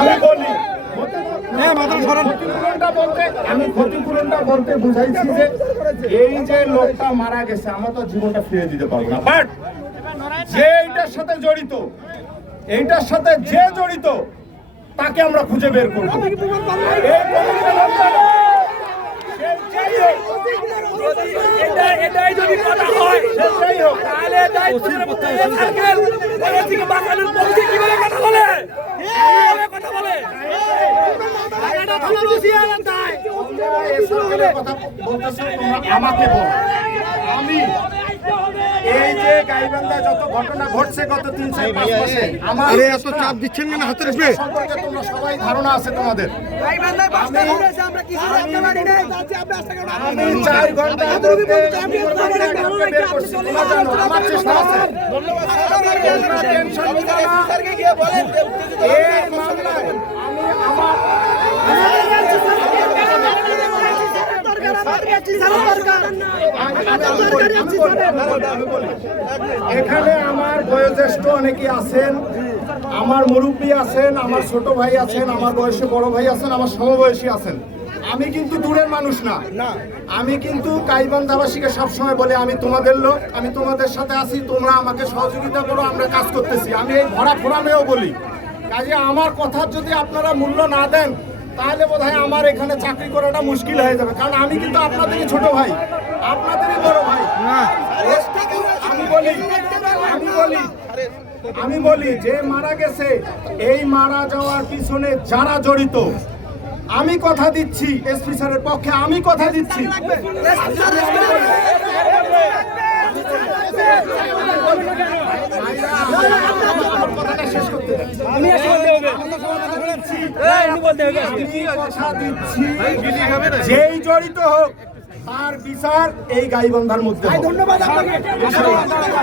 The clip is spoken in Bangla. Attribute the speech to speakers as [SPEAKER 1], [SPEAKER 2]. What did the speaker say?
[SPEAKER 1] আমি বলি আমি ক্ষতিপূরণটা বলতে বুঝাইছি যে এই যে লোকটা মারা গেছে আমরা তো জীবনটা ফিরে দিতে পারব না। বাট যে এইটার সাথে জড়িত এইটার সাথে যে জড়িত তাকে আমরা খুঁজে বের করব।
[SPEAKER 2] এটাই যদি কথা হয়।
[SPEAKER 1] সে হোক,
[SPEAKER 2] তাহলে দায়িত্বের মধ্যে সার্কেল পলিটিকে বাঁচানোর পক্ষে কীভাবে কথা বলে কীভাবে কথা বলে এটা থানার ওসি আলাম তাই
[SPEAKER 1] তোমরা এই সরকারের কথা বলতেছো, তোমরা আমাকে আমি এই যে গাইবান্ধা যত ঘটনা ঘটছে গত তিন চার পাঁচ মাসে আমার
[SPEAKER 3] আরে এত চাপ দিচ্ছেন কেন হাতের উপরে
[SPEAKER 1] সম্পর্কে তোমরা সবাই ধারণা আছে তোমাদের আমি ঘণ্টা ধরে আমার চেষ্টা আছে টেনশন এই মামলায় আমি আমার এখানে আমার বয়োজ্যেষ্ঠ অনেকে আছেন আমার মুরব্বী আছেন আমার ছোট ভাই আছেন আমার বয়সে বড় ভাই আছেন আমার সমবয়সী আছেন। আমি কিন্তু দূরের মানুষ না। আমি কিন্তু কাইবান্ধাবাসীকে সবসময় বলে আমি তোমাদের লোক আমি তোমাদের সাথে আছি তোমরা আমাকে সহযোগিতা করো আমরা কাজ করতেছি। আমি এই ভরা ফোরামেও বলি। কাজে আমার কথার যদি আপনারা মূল্য না দেন তাহলে বোধ আমার এখানে চাকরি করাটা মুশকিল হয়ে যাবে। কারণ আমি কিন্তু আপনাদেরই ছোট ভাই। আপনাদেরই বড় ভাই। আমি বলি আমি বলি আমি বলি যে মারা গেছে এই মারা যাওয়ার পিছনে যারা জড়িত আমি কথা দিচ্ছি এসপি স্যারের পক্ষে আমি কথা দিচ্ছি। শেষ করতে আমি কথা দিচ্ছি যেই জড়িত হোক তার বিচার এই গাইবন্ধার মধ্যে হবে।